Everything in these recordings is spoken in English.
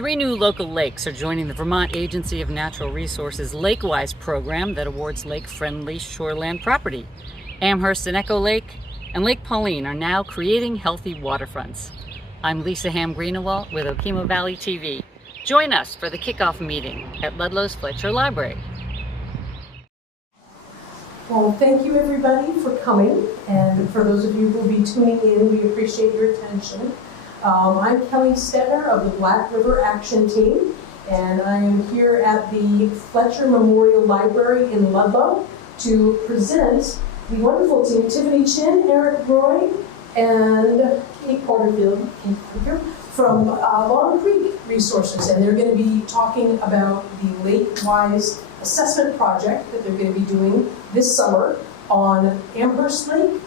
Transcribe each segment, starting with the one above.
3 new local lakes are joining the Vermont Agency of Natural Resources Lakewise program that awards lake-friendly shoreland property. Amherst and Echo Lake and Lake Pauline are now creating healthy waterfronts. I'm Lisa Hamm-Greenawalt with Okemo Valley TV. Join us for the kickoff meeting at Ludlow's Fletcher Library. Well, thank you everybody for coming, and for those of you who will be tuning in, we appreciate your attention. I'm Kelly Stettner of the Black River Action Team, and I am here at the Fletcher Memorial Library in Ludlow to present the wonderful team, Tiffany Chin, Eric Roy, and Kate Porterfield from Long Creek Resources, and they're going to be talking about the Lakewise assessment project that they're going to be doing this summer on Amherst Lake,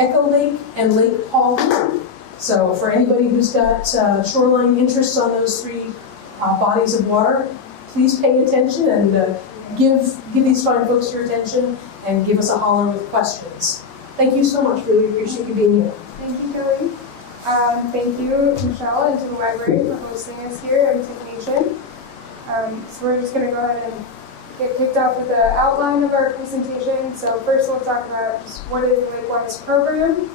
Echo Lake, and Lake Pauline. So for anybody who's got shoreline interests on those three bodies of water, please pay attention and give these fine folks your attention and give us a holler with questions. Thank you so much. Really appreciate you being here. Thank you, Kelly. Thank you, Michelle, and to the library for hosting us here. I'm Tiffany Chin. So we're just going to go ahead and get kicked off with the outline of our presentation. So first we'll talk about just what is the Lakewise program.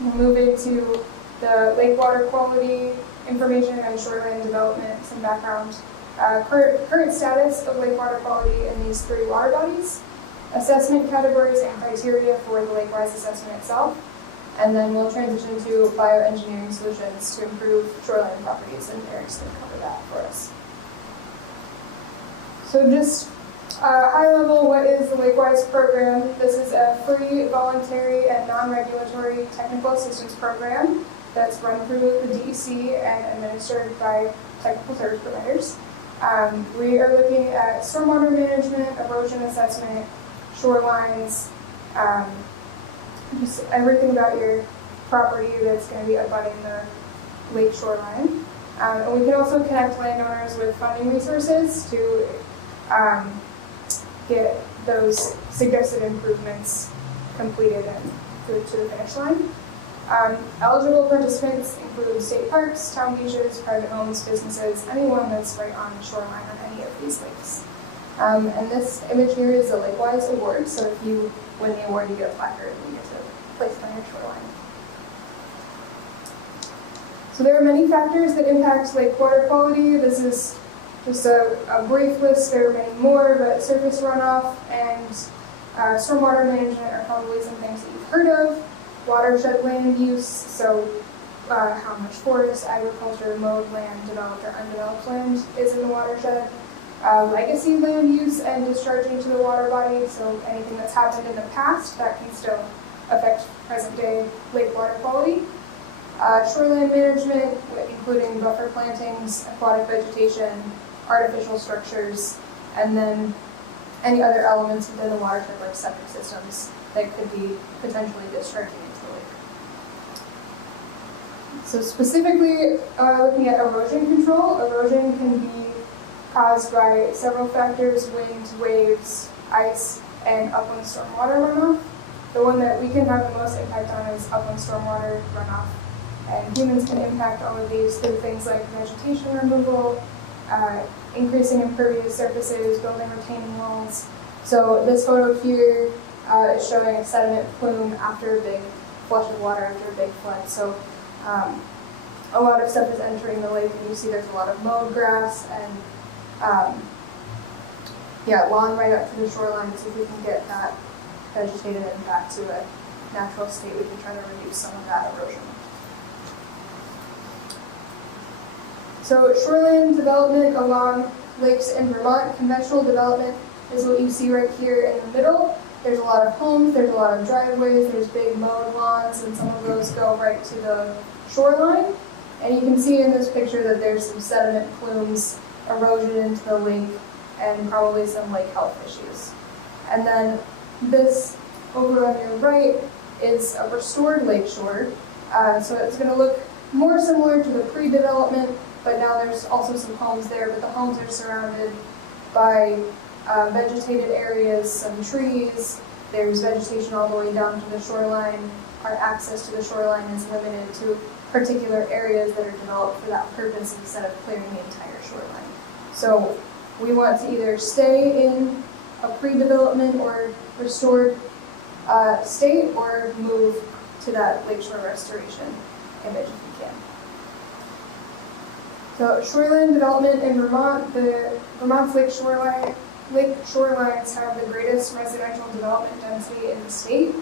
We'll move into the lake water quality information and shoreline development, some background, current status of lake water quality in these three water bodies, assessment categories and criteria for the Lakewise assessment itself, and then we'll transition to bioengineering solutions to improve shoreline properties, and Eric's going to cover that for us. So just high level, what is the Lakewise program? This is a free, voluntary, and non-regulatory technical assistance program that's run through the DEC and administered by technical service providers. We are looking at stormwater management, erosion assessment, shorelines, just everything about your property that's going to be abutting the lake shoreline. And we can also connect landowners with funding resources to get those suggested improvements completed and through to the finish line. Eligible participants include state parks, town beaches, private homes, businesses, anyone that's right on the shoreline on any of these lakes. And this image here is a Lakewise award, so if you win the award, you get a placard and you get to place it on your shoreline. So there are many factors that impact lake water quality. This is just a brief list. There are many more, but surface runoff and stormwater management are probably some things that you've heard of. Watershed land use, so how much forest, agriculture, mowed land, developed or undeveloped land is in the watershed. Legacy land use and discharging to the water body, so anything that's happened in the past that can still affect present day lake water quality. Shoreline management, including buffer plantings, aquatic vegetation, artificial structures, and then any other elements within the watershed like septic systems that could be potentially discharging into the lake. So specifically looking at erosion control, erosion can be caused by several factors: wind, waves, ice, and upland stormwater runoff. The one that we can have the most impact on is upland stormwater runoff. And humans can impact all of these through things like vegetation removal, increasing impervious surfaces, building retaining walls. So this photo here is showing a sediment plume after a big flush of water, after a big flood. So a lot of stuff is entering the lake, and you see there's a lot of mowed grass and lawn right up to the shoreline. So if we can get that vegetated and back to a natural state, we can try to reduce some of that erosion. So shoreline development along lakes in Vermont, conventional development is what you see right here in the middle. There's a lot of homes, there's a lot of driveways, there's big mowed lawns, and some of those go right to the shoreline. And you can see in this picture that there's some sediment plumes, erosion into the lake, and probably some lake health issues. And then this over on your right is a restored lakeshore. So it's going to look more similar to the pre-development, but now there's also some homes there, but the homes are surrounded by vegetated areas, some trees. There's vegetation all the way down to the shoreline. Our access to the shoreline is limited to particular areas that are developed for that purpose instead of clearing the entire shoreline. So we want to either stay in a pre-development or restored state or move to that lakeshore restoration image if we can. So shoreline development in Vermont, Vermont's lake shorelines have the greatest residential development density in the state.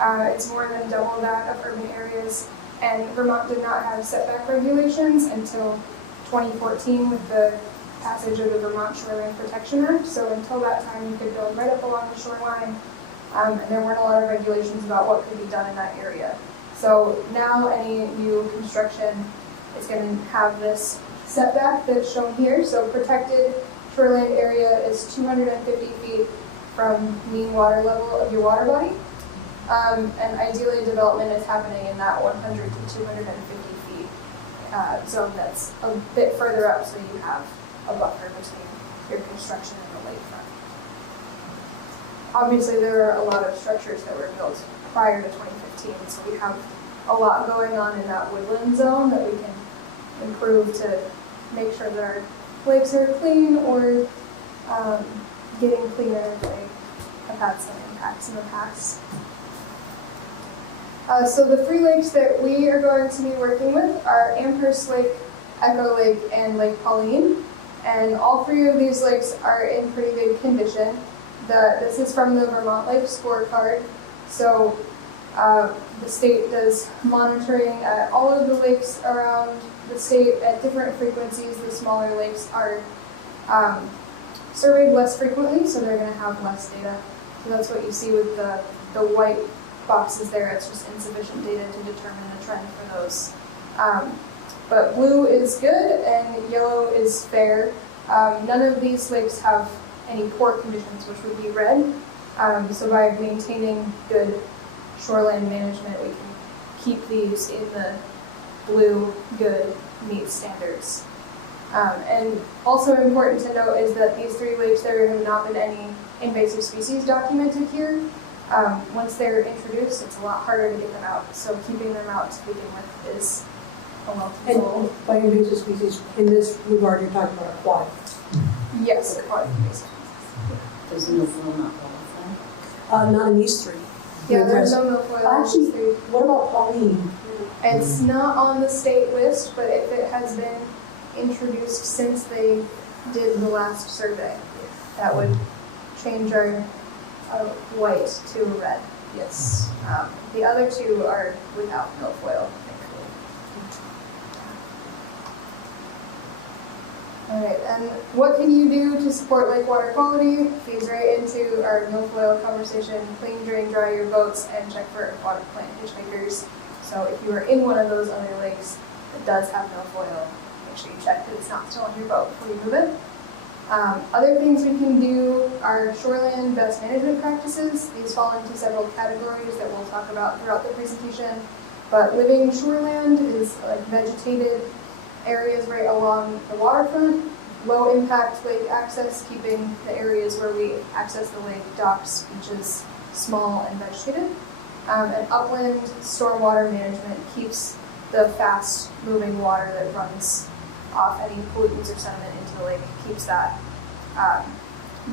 It's more than double that of urban areas, and Vermont did not have setback regulations until 2014 with the passage of the Vermont Shoreline Protection Act. So until that time, you could build right up along the shoreline, and there weren't a lot of regulations about what could be done in that area. So now any new construction is going to have this setback that's shown here. So protected shoreline area is 250 feet from mean water level of your water body. And ideally development is happening in that 100 to 250 feet zone that's a bit further up, so you have a buffer between your construction and the lakefront. Obviously there are a lot of structures that were built prior to 2015, so we have a lot going on in that woodland zone that we can improve to make sure that our lakes are clean or getting cleaner if they have had some impacts in the past. So the 3 lakes that we are going to be working with are Amherst Lake, Echo Lake, and Lake Pauline. And all 3 of these lakes are in pretty good condition. This is from the Vermont Lake Scorecard. So the state does monitoring at all of the lakes around the state at different frequencies. The smaller lakes are surveyed less frequently, so they're going to have less data. So that's what you see with the white boxes there. It's just insufficient data to determine the trend for those. But blue is good and yellow is fair. None of these lakes have any poor conditions, which would be red. So by maintaining good shoreline management, we can keep these in the blue, good, meet standards. And also important to note is that these 3 lakes, there have not been any invasive species documented here. Once they're introduced, it's a lot harder to get them out. So keeping them out to begin with is a welcome goal. And by invasive species, in this regard, you're talking about aquatic? Yes, aquatic invasive species. There's no flow, not Not in these 3. Yeah, there's no milfoil. Actually, what about Pauline? It's not on the state list, but if it has been introduced since they did the last survey, that would change our white to a red. Yes. The other 2 are without milfoil, thankfully. All right, and what can you do to support lake water quality? Feeds right into our milfoil conversation. Clean, drain, dry your boats, and check for aquatic plant hitchhikers. So if you are in one of those other lakes that does have milfoil, make sure you check that it's not still on your boat before you move it. Other things we can do are shoreline best management practices. These fall into several categories that we'll talk about throughout the presentation. But living shoreland is like vegetated areas right along the waterfront. Low impact lake access, keeping the areas where we access the lake, docks, beaches, small and vegetated. And upland stormwater management keeps the fast moving water that runs off any pollutants or sediment into the lake, keeps that,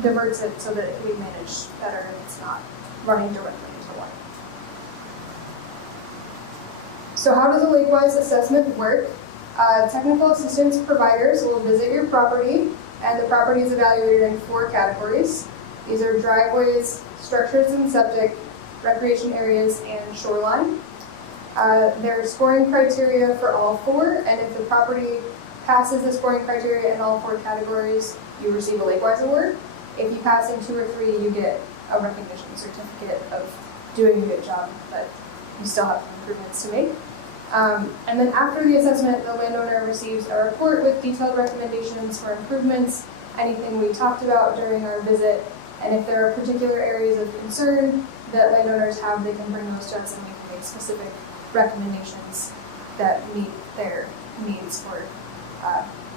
diverts it so that we manage better and it's not running directly into the water. So how does a Lakewise assessment work? Technical assistance providers will visit your property, and the property is evaluated in 4 categories. These are driveways, structures and septic, recreation areas, and shoreline. There are scoring criteria for all 4, and if the property passes the scoring criteria in all 4 categories, you receive a Lakewise award. If you pass in 2 or 3, you get a recognition certificate of doing a good job, but you still have some improvements to make. And then after the assessment, the landowner receives a report with detailed recommendations for improvements, anything we talked about during our visit, and if there are particular areas of concern that landowners have, they can bring those to us and we can make specific recommendations that meet their needs for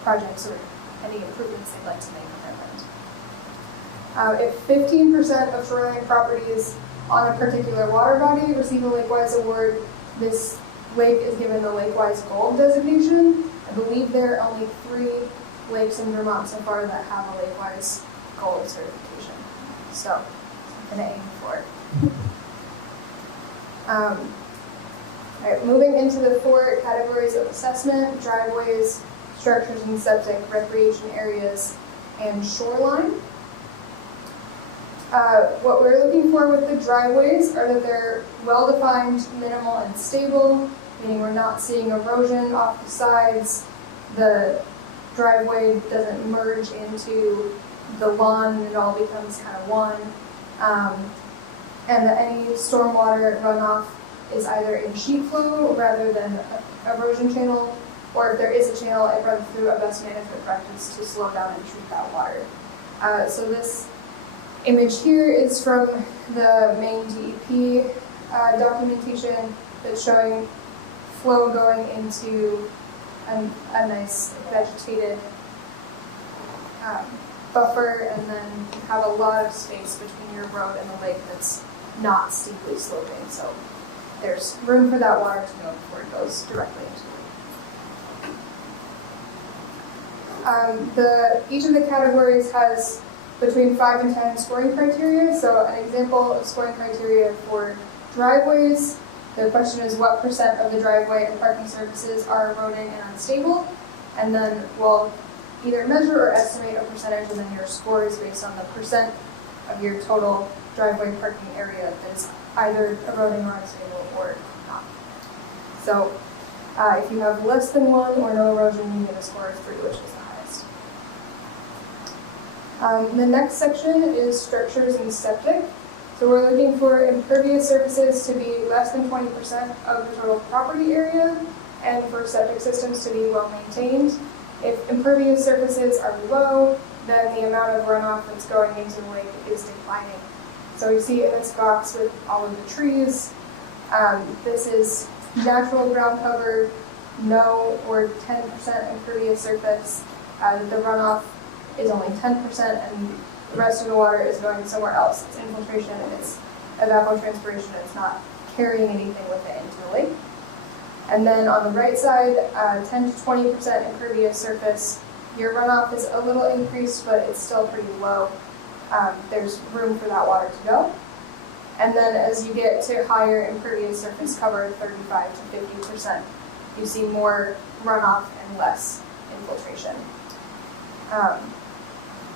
projects or any improvements they'd like to make on their If 15% of shoreline properties on a particular water body receive a Lakewise award, this lake is given the Lakewise Gold designation. I believe there are only 3 lakes in Vermont so far that have a Lakewise Gold certification. So, something to aim for. Alright, moving into the 4 categories of assessment: driveways, structures and septic, recreation areas, and shoreline. What we're looking for with the driveways are that they're well-defined, minimal, and stable, meaning we're not seeing erosion off the sides, the driveway doesn't merge into the lawn and it all becomes kind of one, and that any stormwater runoff is either in sheet flow rather than an erosion channel, or if there is a channel, it runs through a best management practice to slow down and treat that water. So this image here is from the main DEP documentation that's showing flow going into a nice vegetated buffer, and then you have a lot of space between your road and the lake that's not steeply sloping, so there's room for that water to go before it goes directly into the lake. Each of the categories has between 5 and 10 scoring criteria. So an example of scoring criteria for driveways, the question is what percent of the driveway and parking surfaces are eroding and unstable, and then we'll either measure or estimate a percentage, and then your score is based on the percent of your total driveway parking area that is either eroding or unstable or not. So if you have less than 1 or no erosion, you get a score of 3, which is the highest. The next section is structures and septic. So we're looking for impervious surfaces to be less than 20% of the total property area, and for septic systems to be well maintained. If impervious surfaces are low, then the amount of runoff that's going into the lake is declining. So you see in this box with all of the trees, this is natural ground cover, no or 10% impervious surface. The runoff is only 10%, and the rest of the water is going somewhere else. It's infiltration, and it's evapotranspiration, and it's not carrying anything with it into the lake. And then on the right side, 10 to 20% impervious surface. Your runoff is a little increased, but it's still pretty low. There's room for that water to go. And then as you get to higher impervious surface cover, 35 to 50%, you see more runoff and less infiltration.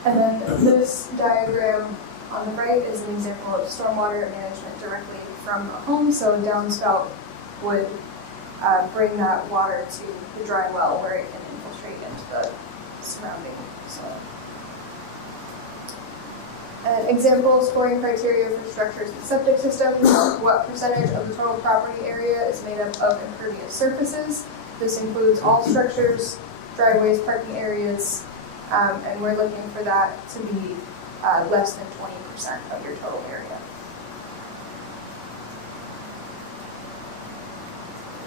And then this diagram on the right is an example of stormwater management directly from a home. So a downspout would bring that water to the dry well where it can infiltrate into the surrounding soil. An example scoring criteria for structures and septic systems: what percentage of the total property area is made up of impervious surfaces. This includes all structures, driveways, parking areas, and we're looking for that to be less than 20% of your total area.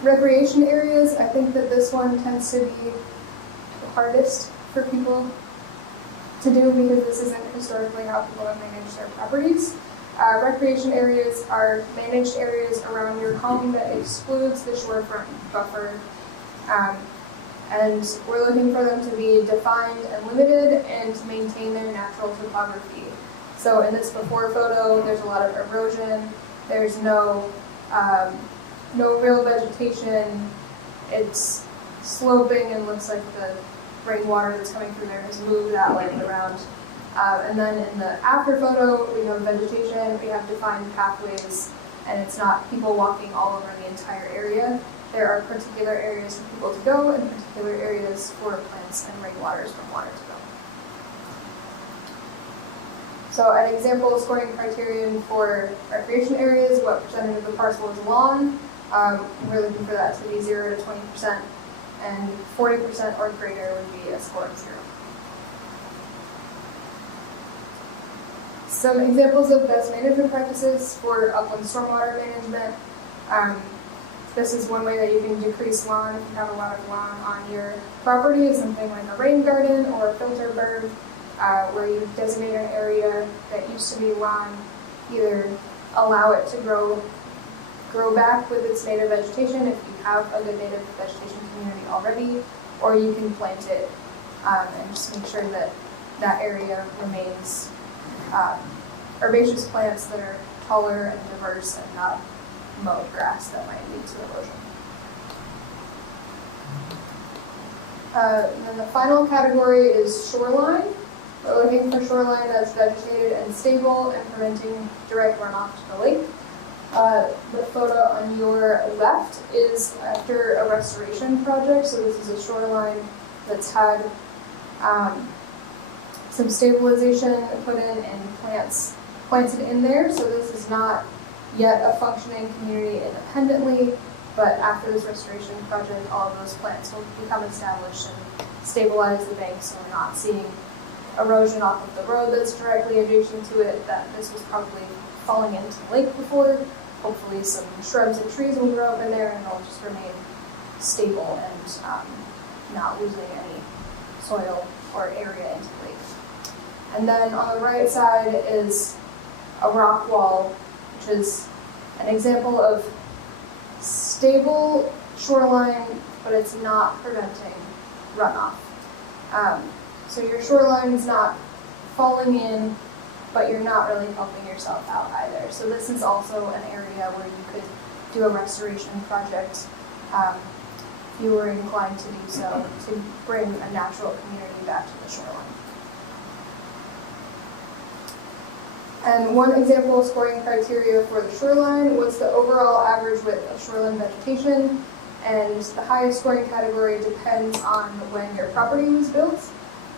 Recreation areas, I think that this one tends to be the hardest for people to do because this isn't historically how people have managed their properties. Recreation areas are managed areas around your home that excludes the shorefront buffer, and we're looking for them to be defined and limited and to maintain their natural topography. So in this before photo, there's a lot of erosion, there's no real vegetation, it's sloping and looks like the rainwater that's coming through there has moved that land around. And then in the after photo, we have vegetation, we have defined pathways, and it's not people walking all over the entire area. There are particular areas for people to go and particular areas for plants and rainwaters from water to go. So an example scoring criterion for recreation areas: what percentage of the parcel is lawn? We're looking for that to be 0 to 20%, and 40% or greater would be a score of 0. Some examples of best management practices for upland stormwater management. This is one way that you can decrease lawn if you have a lot of lawn on your property, something like a rain garden or a filter berm. where you designate an area that used to be lawn, either allow it to grow back with its native vegetation if you have a good native vegetation community already, or you can plant it and just make sure that that area remains herbaceous plants that are taller and diverse and not mowed grass that might lead to erosion. Then the final category is shoreline. We're looking for shoreline that's vegetated and stable and preventing direct runoff to the lake. The photo on your left is after a restoration project. So this is a shoreline that's had some stabilization put in and plants planted in there. So this is not yet a functioning community independently, but after this restoration project, all of those plants will become established and stabilize the bank, so we're not seeing erosion off of the road that's directly adjacent to it. That this was probably falling into the lake before. Hopefully some shrubs and trees will grow up in there and it'll just remain stable and not losing any soil or area into the lake. And then on the right side is a rock wall, which is an example of stable shoreline, but it's not preventing runoff. So your shoreline's not falling in, but you're not really helping yourself out either. So this is also an area where you could do a restoration project if you were inclined to do so, to bring a natural community back to the shoreline. And one example of scoring criteria for the shoreline was the overall average width of shoreline vegetation, and the highest scoring category depends on when your property was built,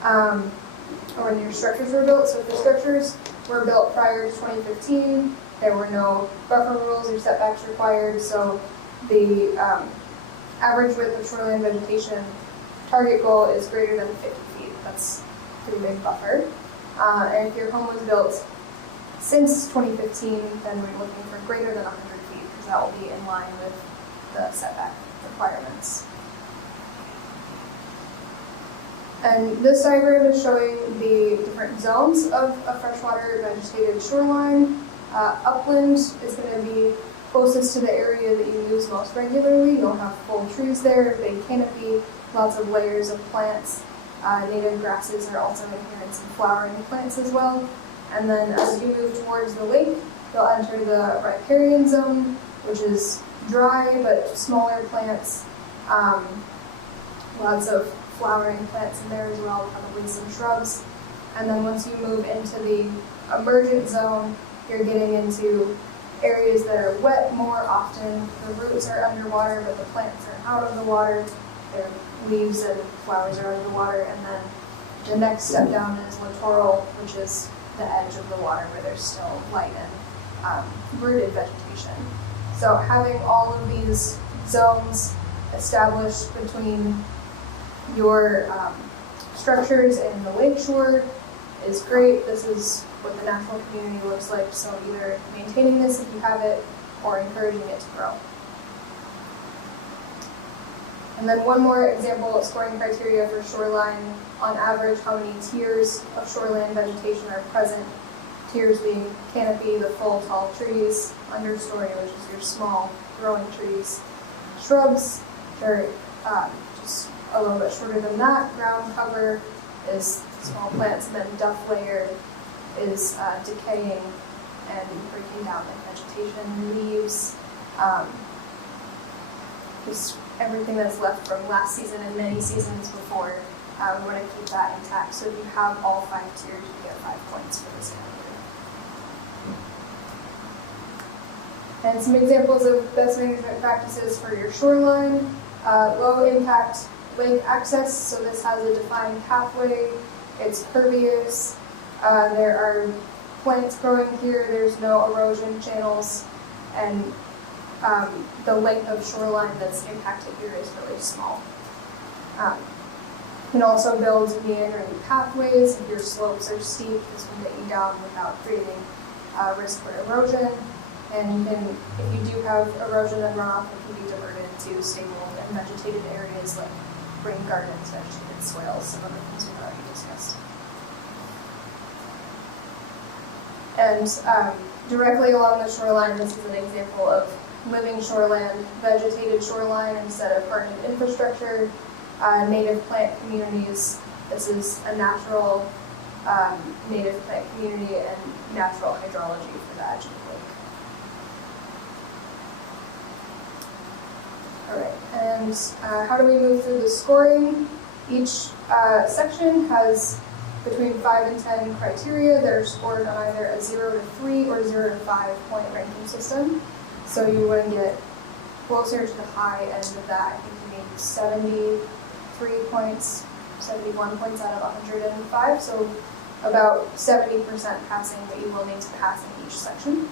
or when your structures were built. So if the structures were built prior to 2015, there were no buffer rules or setbacks required, so the average width of shoreline vegetation target goal is greater than 50 feet. That's a pretty big buffer. And if your home was built since 2015, then we're looking for greater than 100 feet, because that will be in line with the setback requirements. And this diagram is showing the different zones of a freshwater vegetated shoreline. Upland is going to be closest to the area that you use most regularly. You'll have full trees there, big canopy, lots of layers of plants. Native grasses are also in here, and some flowering plants as well. And then as you move towards the lake, you'll enter the riparian zone, which is dry but smaller plants. Lots of flowering plants in there as well, probably some shrubs. And then once you move into the emergent zone, you're getting into areas that are wet more often. The roots are underwater, but the plants are out of the water. Their leaves and flowers are underwater. And then the next step down is littoral, which is the edge of the water where there's still light and rooted vegetation. So having all of these zones established between your structures and the lakeshore is great. This is what the natural community looks like, so either maintaining this if you have it or encouraging it to grow. And then one more example of scoring criteria for shoreline. On average, how many tiers of shoreline vegetation are present? Tiers being canopy, the full tall trees, understory, which is your small growing trees, shrubs, they're just a little bit shorter than that. Ground cover is small plants, and then duff layer is decaying and breaking down the vegetation, leaves, just everything that's left from last season and many seasons before. We want to keep that intact. So if you have all 5 tiers, you get 5 points for this category. And some examples of best management practices for your shoreline. Low impact lake access. So this has a defined pathway. It's pervious. There are plants growing here. There's no erosion channels. And the length of shoreline that's impacted here is really small. You can also build meandering pathways. If your slopes are steep, this will get you down without creating risk for erosion. And you can, if you do have erosion and runoff, it can be diverted to stable and vegetated areas like rain gardens, vegetated swales, some other things we've already discussed. And directly along the shoreline, this is an example of living shoreland, vegetated shoreline instead of hardened infrastructure, native plant communities. This is a natural native plant community and natural hydrology for the edge of the lake. All right, and how do we move through the scoring? Each section has between 5 and 10 criteria that are scored on either a 0 to 3 or 0 to 5 point ranking system. So you want to get closer to the high end of that. I think you need 73 points, 71 points out of 105. So about 70% passing that you will need to pass in each section.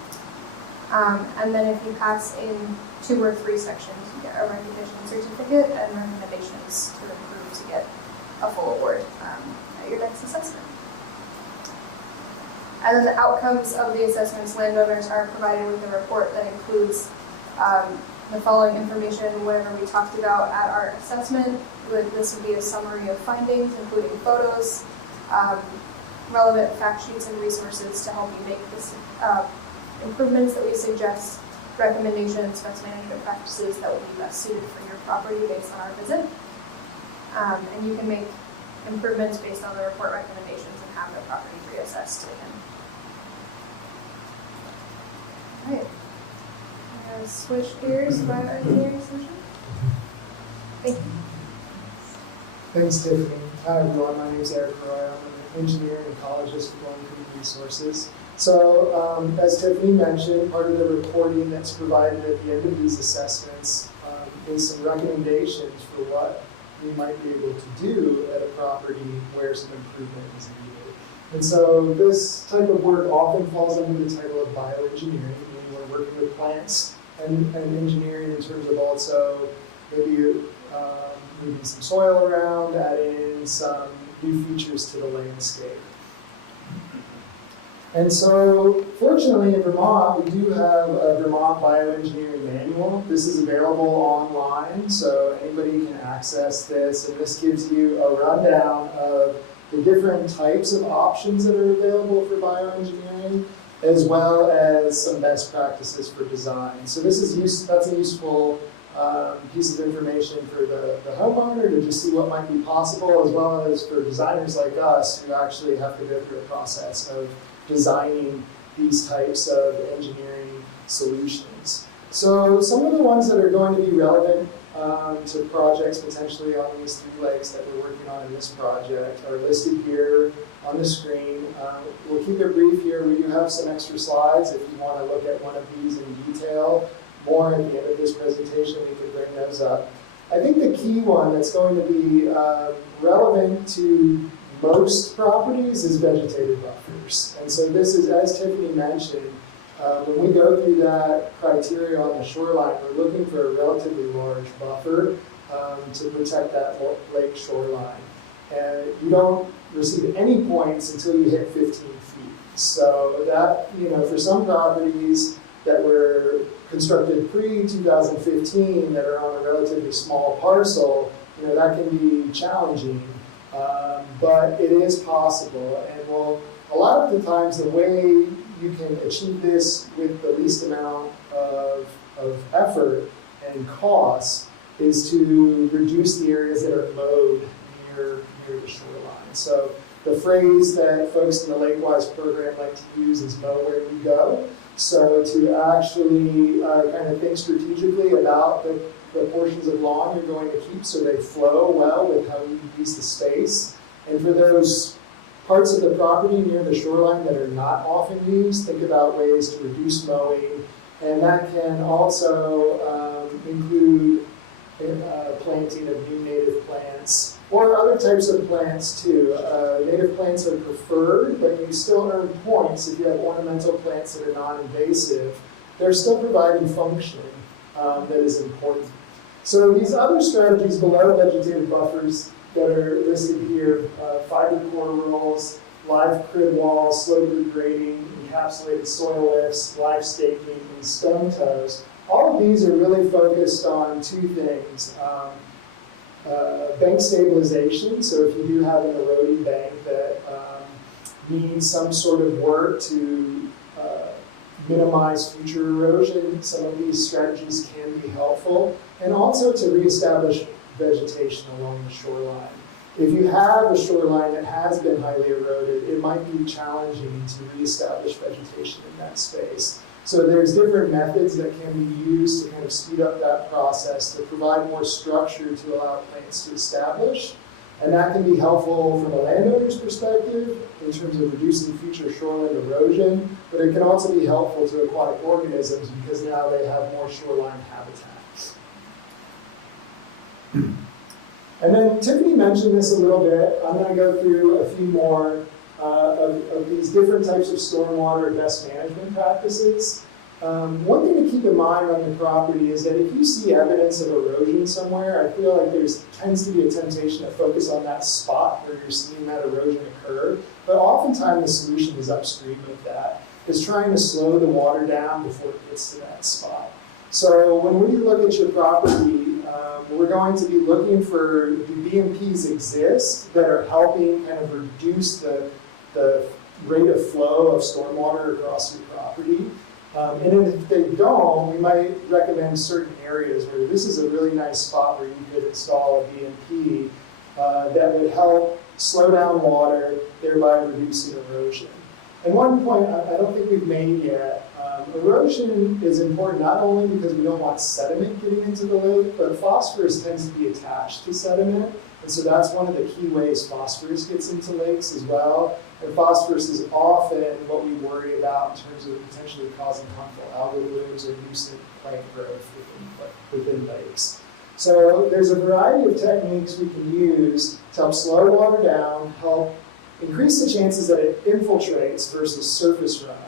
And then if you pass in 2 or 3 sections, you get a recognition certificate and recommendations to improve to get a full award at your next assessment. And then the outcomes of the assessments, landowners are provided with a report that includes the following information, whatever we talked about at our assessment. This would be a summary of findings, including photos, relevant fact sheets and resources to help you make this improvements that we suggest, recommendations, best management practices that will be best suited for your property based on our visit. And you can make improvements based on the report recommendations and have the property reassessed again. All right. I'm going to switch gears to our engineering session. Thank you. Thanks, Tiffany. Hi, everyone. My name is Eric Roy. I'm an engineer and ecologist for Golden Creek Resources. So, as Tiffany mentioned, part of the reporting that's provided at the end of these assessments is some recommendations for what we might be able to do at a property where some improvement is needed. And so this type of work often falls under the title of bioengineering, meaning we're working with plants and engineering in terms of also maybe moving some soil around, adding some new features to the landscape. And so, fortunately in Vermont, we do have a Vermont Bioengineering Manual. This is available online, so anybody can access this, and this gives you a rundown of the different types of options that are available for bioengineering, as well as some best practices for design. So this is that's a useful piece of information for the homeowner to just see what might be possible, as well as for designers like us who actually have to go through a process of designing these types of engineering solutions. So some of the ones that are going to be relevant to projects potentially on these 3 lakes that we're working on in this project are listed here on the screen. We'll keep it brief here. We do have some extra slides if you want to look at one of these in detail. More at the end of this presentation, we could bring those up. I think the key one that's going to be relevant to most properties is vegetated buffers. And so this is, as Tiffany mentioned, when we go through that criteria on the shoreline, we're looking for a relatively large buffer to protect that lake shoreline. And you don't receive any points until you hit 15 feet. So that, for some properties that were constructed pre-2015 that are on a relatively small parcel, that can be challenging. But it is possible, and a lot of the times the way you can achieve this with the least amount of effort and cost is to reduce the areas that are mowed near the shoreline. So the phrase that folks in the Lakewise program like to use is mow where you go. So to actually kind of think strategically about the portions of lawn you're going to keep so they flow well with how you use the space. And for those parts of the property near the shoreline that are not often used, think about ways to reduce mowing. And that can also include planting of new native plants or other types of plants too. Native plants are preferred, but you still earn points if you have ornamental plants that are non-invasive. They're still providing function that is important. So these other strategies below vegetated buffers that are listed here, fiber core rolls, live crib walls, slow root grading, encapsulated soil lifts, live staking, and stone toes. All of these are really focused on 2 things. Bank stabilization, so if you do have an eroding bank that needs some sort of work to minimize future erosion, some of these strategies can be helpful, and also to reestablish vegetation along the shoreline. If you have a shoreline that has been highly eroded, it might be challenging to reestablish vegetation in that space. So there's different methods that can be used to kind of speed up that process, to provide more structure to allow plants to establish. And that can be helpful from a landowner's perspective in terms of reducing future shoreline erosion, but it can also be helpful to aquatic organisms because now they have more shoreline habitat. And then Tiffany mentioned this a little bit. I'm going to go through a few more of these different types of stormwater best management practices. One thing to keep in mind on your property is that if you see evidence of erosion somewhere, I feel like there tends to be a temptation to focus on that spot where you're seeing that erosion occur. But oftentimes the solution is upstream of that, is trying to slow the water down before it gets to that spot. So when we look at your property, we're going to be looking for do BMPs exist that are helping kind of reduce the rate of flow of stormwater across your property. And if they don't, we might recommend certain areas where this is a really nice spot where you could install a BMP that would help slow down water, thereby reducing erosion. And one point I don't think we've made yet, erosion is important not only because we don't want sediment getting into the lake, but phosphorus tends to be attached to sediment. And so that's one of the key ways phosphorus gets into lakes as well. And phosphorus is often what we worry about in terms of potentially causing harmful algal blooms or nuisance plant growth within lakes. So there's a variety of techniques we can use to help slow water down, help increase the chances that it infiltrates versus surface runoff.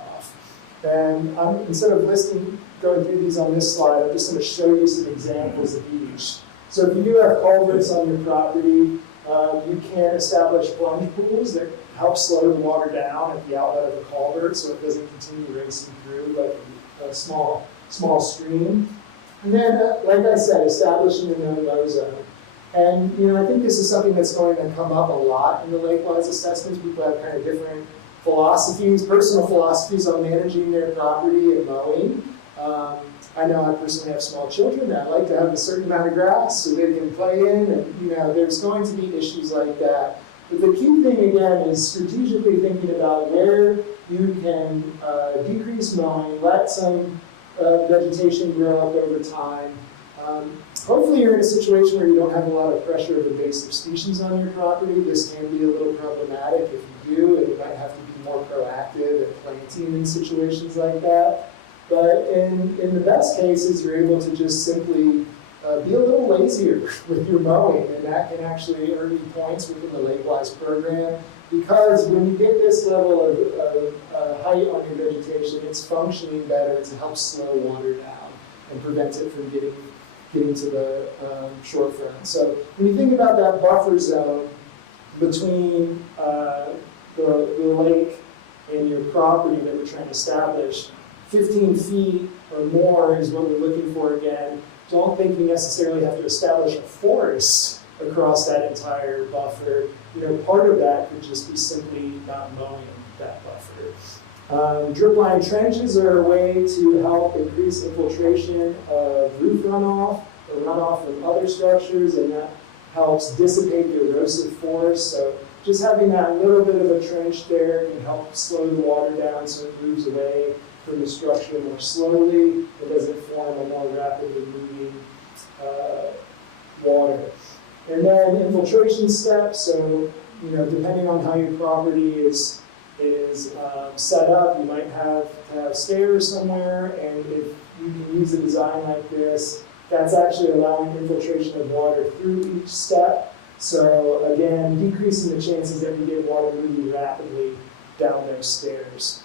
And instead of going through these on this slide, I'm just going to show you some examples of each. So if you do have culverts on your property, you can establish plunge pools that help slow the water down at the outlet of the culvert so it doesn't continue racing through like a small stream. And then, like I said, establishing a no-mow zone. And I think this is something that's going to come up a lot in the Lakewise assessments. People have kind of different philosophies, personal philosophies on managing their property and mowing. I know I personally have small children that like to have a certain amount of grass so they can play in, and there's going to be issues like that. But the key thing again is strategically thinking about where you can decrease mowing, let some vegetation grow up over time. Hopefully you're in a situation where you don't have a lot of pressure of invasive species on your property. This can be a little problematic if you do, and you might have to be more proactive at planting in situations like that. But in the best cases, you're able to just simply be a little lazier with your mowing, and that can actually earn you points within the Lakewise program. Because when you get this level of height on your vegetation, it's functioning better to help slow water down and prevent it from getting to the shorefront. So when you think about that buffer zone between the lake and your property that we're trying to establish, 15 feet or more is what we're looking for again. Don't think you necessarily have to establish a forest across that entire buffer. Part of that could just be simply not mowing that buffer. Drip line trenches are a way to help increase infiltration of roof runoff or runoff from other structures, and that helps dissipate the erosive force. So just having that little bit of a trench there can help slow the water down so it moves away from the structure more slowly. It doesn't form a more rapidly moving water. And then infiltration steps. So depending on how your property is set up, you might have to have stairs somewhere, and if you can use a design like this, that's actually allowing infiltration of water through each step. So again, decreasing the chances that you get water moving rapidly down those stairs.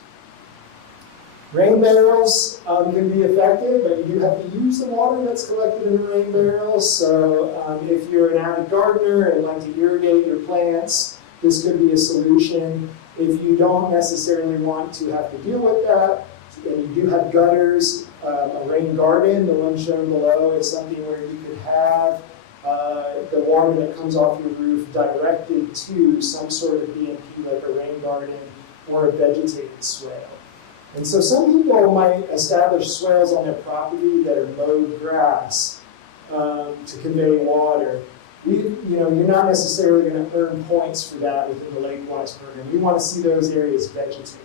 Rain barrels can be effective, but you do have to use the water that's collected in the rain barrels. So if you're an avid gardener and like to irrigate your plants, this could be a solution. If you don't necessarily want to have to deal with that, and you do have gutters, a rain garden, the one shown below, is something where you could have the water that comes off your roof directed to some sort of BMP like a rain garden or a vegetated swale. And so some people might establish swales on their property that are mowed grass to convey water. You're not necessarily going to earn points for that within the Lakewise program. We want to see those areas vegetated.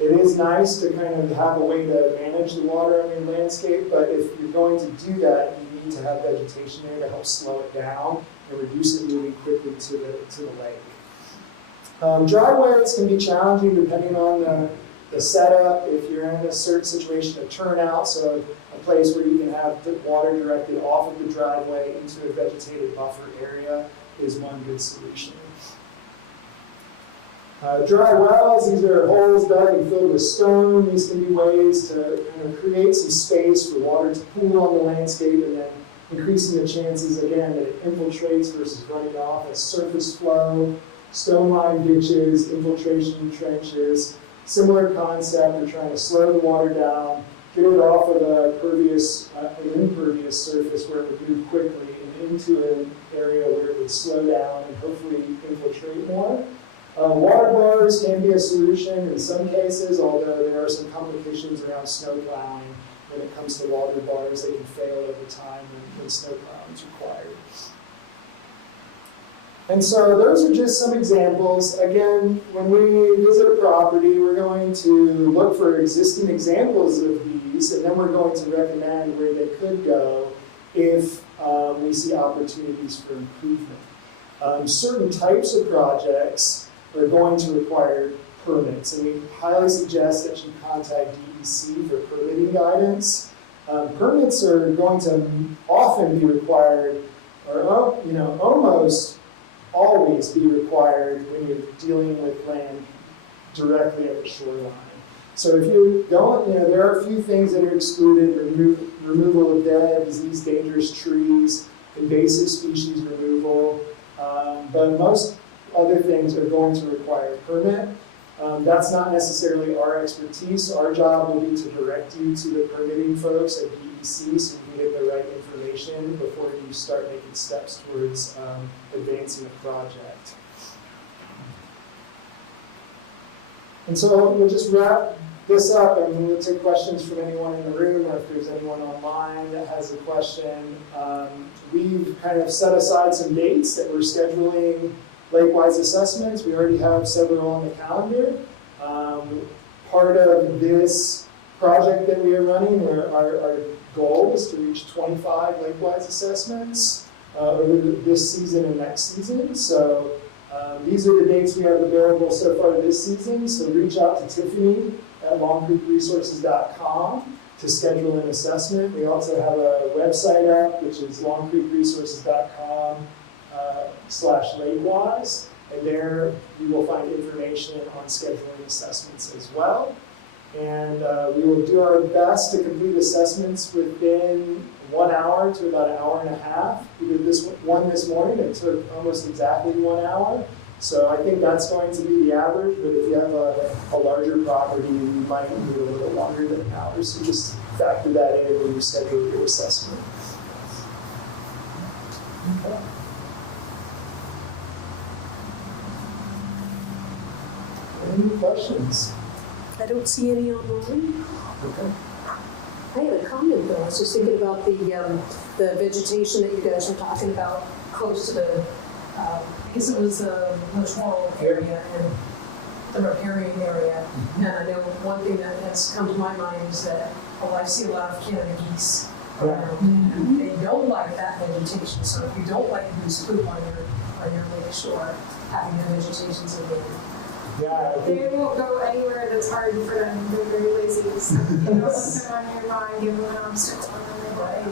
It is nice to kind of have a way to manage the water on your landscape, but if you're going to do that, you need to have vegetation there to help slow it down and reduce it moving quickly to the lake. Driveways can be challenging depending on the setup. If you're in a certain situation, a turnout, so a place where you can have the water directed off of the driveway into a vegetated buffer area is one good solution. Dry wells, these are holes dug and filled with stone. These can be ways to kind of create some space for water to pool on the landscape and then increasing the chances, again, that it infiltrates versus running off as surface flow. Stone-lined ditches, infiltration trenches, similar concept. We're trying to slow the water down, get it off of an impervious surface where it would move quickly and into an area where it would slow down and hopefully infiltrate more. Water bars can be a solution in some cases, although there are some complications around snow plowing when it comes to water bars. They can fail over time when snow plowing is required. And so those are just some examples. Again, when we visit a property, we're going to look for existing examples of these, and then we're going to recommend where they could go if we see opportunities for improvement. Certain types of projects are going to require permits, and we highly suggest that you contact DEC for permitting guidance. Permits are going to often be required, or almost always be required when you're dealing with land directly at the shoreline. So if you don't, there are a few things that are excluded: removal of dead, disease, dangerous trees, invasive species removal, but most other things are going to require a permit. That's not necessarily our expertise. Our job will be to direct you to the permitting folks at DEC so you can get the right information before you start making steps towards advancing a project. And so we'll just wrap this up, and we'll take questions from anyone in the room, or if there's anyone online that has a question. We've kind of set aside some dates that we're scheduling Lakewise assessments. We already have several on the calendar. Part of this project that we are running, our goal is to reach 25 Lakewise assessments over this season and next season. So these are the dates we have available so far this season. So reach out to Tiffany at longcreekresources.com to schedule an assessment. We also have a website up, which is longcreekresources.com/Lakewise, and there you will find information on scheduling assessments as well. And we will do our best to complete assessments within 1 hour to about an hour and a half. We did this one this morning. It took almost exactly 1 hour. So I think that's going to be the average, but if you have a larger property, you might need a little longer than an hour. So just factor that in when you schedule your assessment. Okay. Any questions? I don't see any online. Okay. I had a comment though. I was just thinking about the vegetation that you guys were talking about close to the, I guess it was the littoral area and the riparian area. And I know one thing that has come to my mind is that, I see a lot of Canada geese around. And they don't like that vegetation. So if you don't like goose poop on your lake shore, having the vegetation's a good. Yeah, They won't go anywhere that's hard for them. They're very lazy. So you don't want them on your mind, give them an obstacle on their way.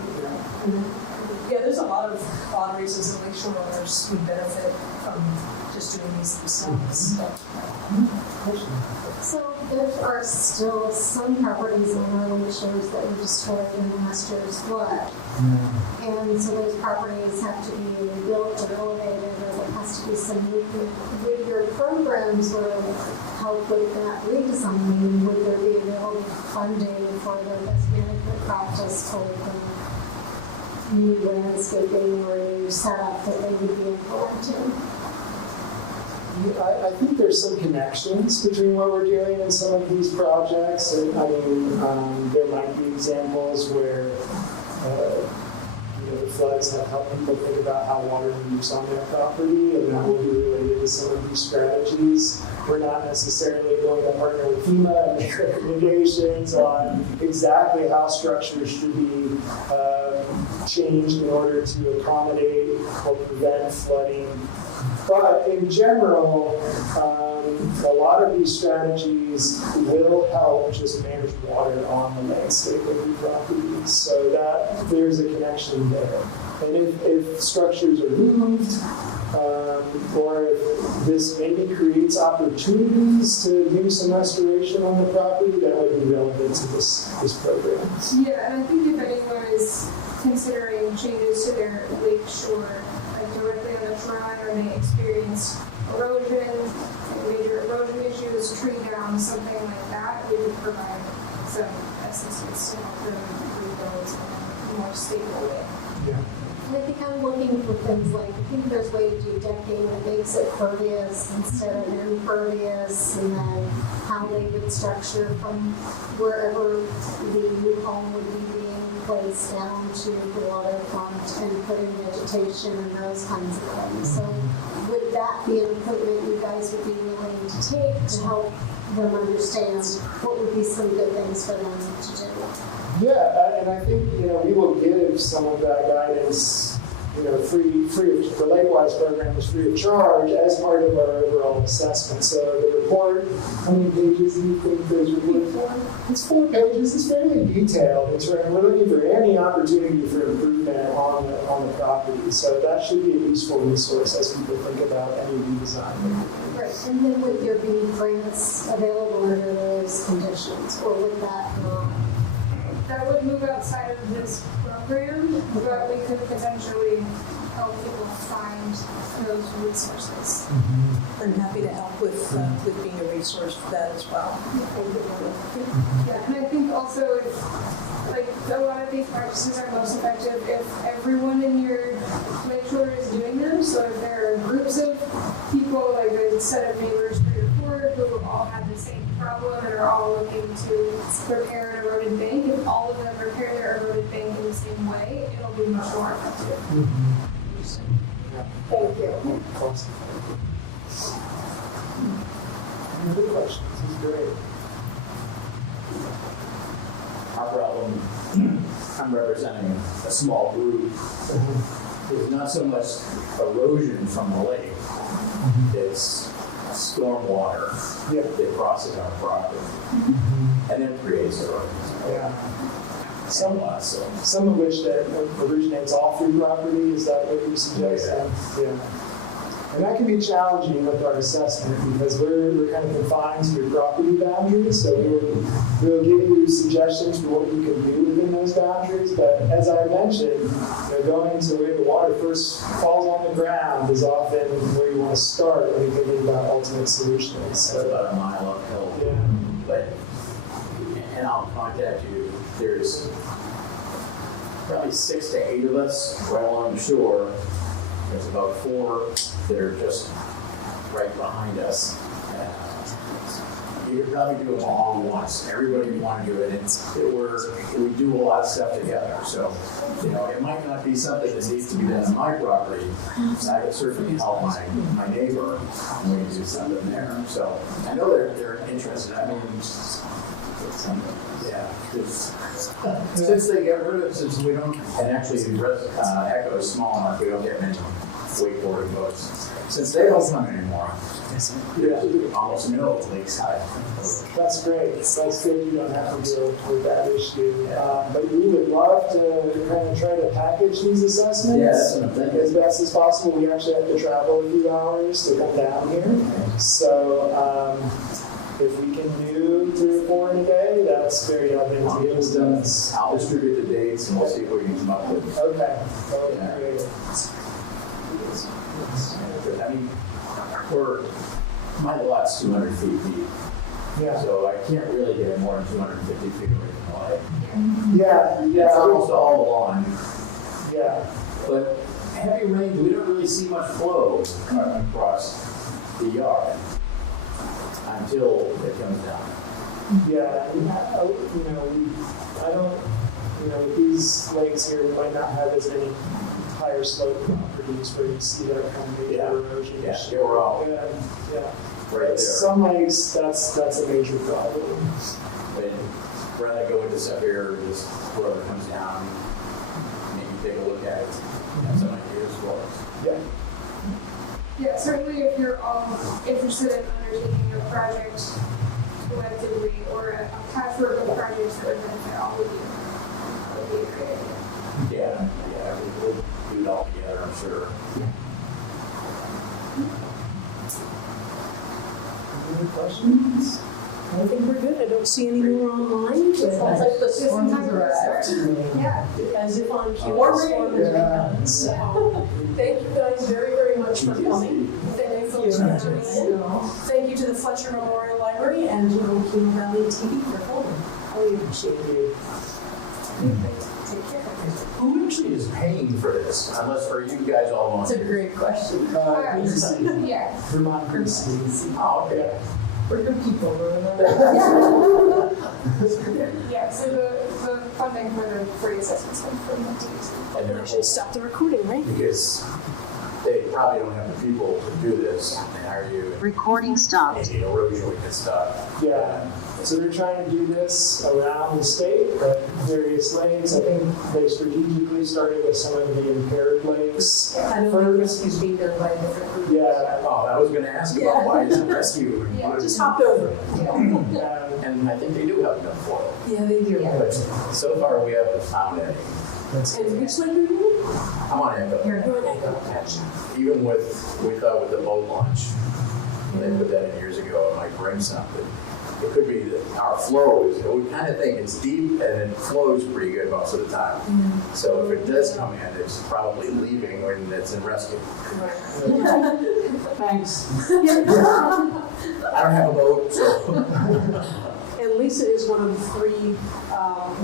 Yeah, there's a lot of reasons that lakeshore owners would benefit from just doing these themselves. So there are still some properties on our lake shores that were destroyed in last year's flood. And so those properties have to be rebuilt or elevated, or there has to be some movement. Would your program sort of help with that redesigning? Would there be available funding for the best management practice for the new landscaping or new setup that they would be implementing? I think there's some connections between what we're doing and some of these projects. And I mean, there might be examples where the floods have helped people think about how water moves on their property, and that will be related to some of these strategies. We're not necessarily going to partner with FEMA and make recommendations on exactly how structures should be changed in order to accommodate or prevent flooding. But in general, a lot of these strategies will help just manage water on the landscape of your properties, so that there's a connection there. And if structures are moved, or if this maybe creates opportunities to do some restoration on the property, that would be relevant to this program. Yeah, and I think if anyone is considering changes to their lake shore, like directly on the shoreline, or they experience erosion, major erosion issues, tree down, something like that, we would provide some assistance to help them rebuild in a more stable way. Yeah. And I think I'm looking for things like, I think there's a way to do decking that makes it pervious instead of impervious, and then how they would structure from wherever the new home would be being placed down to the waterfront and put in vegetation and those kinds of things. So would that be an appointment you guys would be willing to take to help them understand what would be some good things for them to do? Yeah, and I think, we will give some of that guidance, free of, the Lakewise program is free of charge as part of our overall assessment. So the report, how many pages do you think there's report for? It's 4 pages. It's fairly detailed. We're looking for any opportunity for improvement on the property. So that should be a useful resource as people think about any redesign. Right, and then would there be grants available under those conditions, or would that not? That would move outside of this program, but we could potentially help people find those resources. I'm happy to help with being a resource for that as well. Yeah, and I think also if, a lot of these practices are most effective if everyone in your lakeshore is doing them. So if there are groups of people, like a set of neighbors 3 or 4, who all have the same problem and are all looking to repair an eroded bank, if all of them repair their eroded bank in the same way, it'll be much more effective. Thank you. Any other questions? This is great. Our problem, I'm representing a small group, is not so much erosion from the lake, it's stormwater that crosses our property and then creates erosion. Yeah. Some of which that originates off your property, is that what you're suggesting? Yeah. And that can be challenging with our assessment because we're kind of confined to your property boundaries. So we'll give you suggestions for what you can do within those boundaries. But as I mentioned, going to where the water first falls on the ground is often where you want to start when you're thinking about ultimate solutions. So about a mile uphill. Yeah. But, and I'll contact you. There's probably 6 to 8 of us right along the shore. There's about 4 that are just right behind us. You could probably do them all at once. Everybody would want to do it. We do a lot of stuff together. So, it might not be something that needs to be done on my property. I could certainly help my neighbor when we do something there. So, I know they're interested. I mean, yeah. Since they get rid of, since we don't, and actually Echo is small enough, we don't get many wakeboarding boats. Since they don't come anymore, there's almost no lakeside. That's great. That's good you don't have to deal with that issue. But we would love to kind of try to package these assessments as best as possible. We actually have to travel a few hours to come down here. So if we can do 3 or 4 in a day, that's very advantageous to us. I'll distribute the dates and we'll see what we can come up with. Okay. Great. I mean, my lot's 200 feet deep. Yeah. So I can't really get more than 250 feet away from the lake. Yeah. It's almost all lawn. Yeah. But heavy rain, we don't really see much flow across the yard until it comes down. Yeah, I don't, with these lakes here, we might not have as many higher slope properties where you see that kind of major erosion. Yeah, they were all Yeah. right there. Some lakes, that's a major problem. But rather go into stuff here, just whoever comes down, maybe take a look at it, have some ideas for us. Yeah. Yeah, certainly if you're all interested in undertaking a project collectively or a patchwork of projects that would benefit all of you, that would be a great idea. Yeah, we'll do it all together, I'm sure. Any questions? I think we're good. I don't see any more online. Sounds like the storms are out. Yeah. As if on cue, the storm has begun. So, thank you guys very, very much for coming. Thank you for tuning in. Thank you to the Fletcher Memorial Library and to Okemo Valley TV for filming. I appreciate you. Take care. Who actually is paying for this, unless for you guys all That's a volunteer? great question. Yeah. Vermont Greasy. Oh, okay. We're good people, remember? Yeah, so the funding for the free assessments comes from the DEC. And I they're should stop the recording, right? because they probably don't have the people to do this, and hire you, Recording stopped. and erosion and stuff. Yeah. So they're trying to do this around the state, at various lakes. I think they strategically started with some of the impaired lakes. I know the rescue's being done by a different group. Yeah. Oh, I was gonna ask about why it's a rescue. Yeah, just hopped over it. And I think they do have enough foil. Yeah, they do. But so far, we haven't found any. And which lake are you I'm on Echo. in? You're in Echo. Even we thought with the boat launch, they put that in years ago, it might bring something. It could be that our flow is, we kind of think it's deep and it flows pretty good most of the time. So if it does come in, it's probably leaving when it's in rescue. Thanks. I don't have a boat, so. And Lisa is one of the three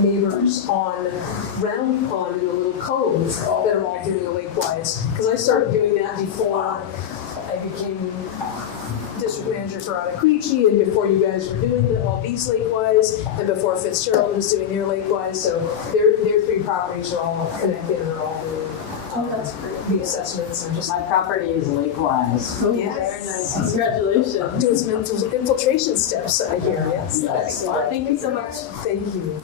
neighbors on Round Pond in a little cove that are all doing a Lakewise. Because I started doing that before I became district manager for Ottaquechee, and before you guys were doing all these Lakewise, and before Fitzgerald was doing their Lakewise. So their three properties are all connected and are all doing That's great. the assessments and just My property is Lakewise. yes. Congratulations. Doing some infiltration steps, I hear, yes. Thank you so much. Thank you.